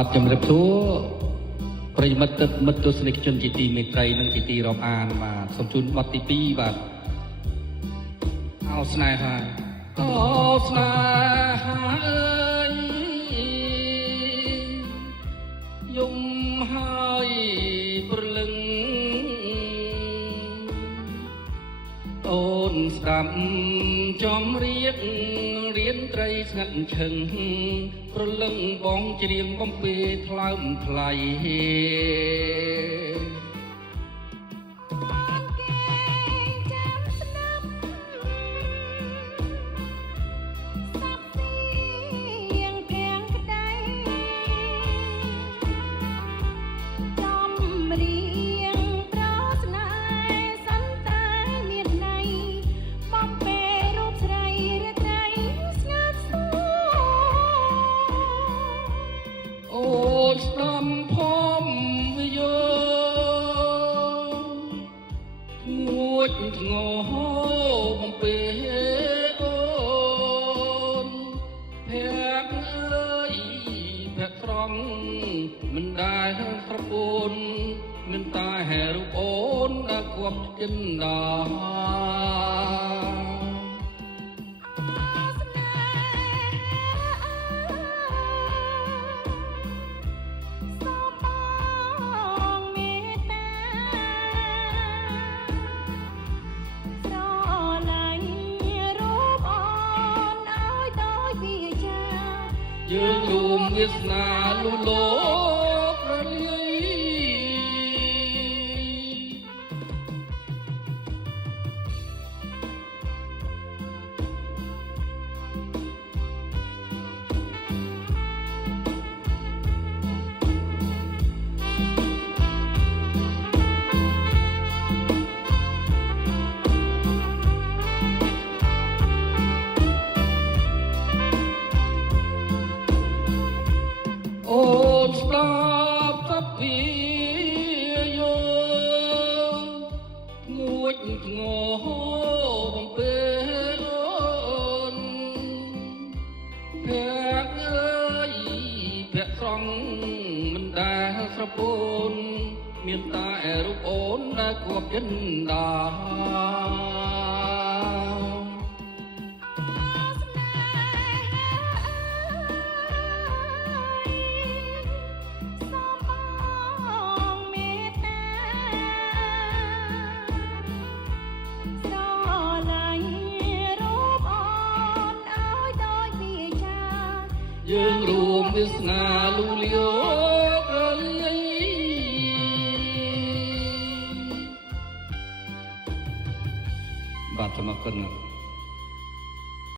បាទជំរាបសួរប្រិយមិត្តមិត្តទស្សនិកជនជាទីមេត្រីនិងជាទីរាប់អានបាទសូមជូនបទទី2បាទអោស្នេហាអូស្នេហាអើយយំហើយព្រលឹងអូនស្ដាប់ចំរៀងរៀនត្រីស្ងាត់ឈឹងព្រលឹងបងច្រៀងបំពេថ្លើមថ្លៃស្ដំភមវិយោងួចធ្ងោបំពេអូនភ័ក្រអើយភ័ក្រត្រង់មិនដែលប្រពន្ធមិនតែរូបអូនដែលគប់ចិនដាយើងរួមវាសនាលុលោករលាយស្ដាប់តាពីយោងួចធ្ងោបំពេអូនភ័ក្រអើយភ័ក្រស្រង់មិនដែលស្រពូនមានតែរូបអូនដែលគប់ចិនដាយើងរួមវាសនាលូលីអូកលាយបាទសូមអរគុណ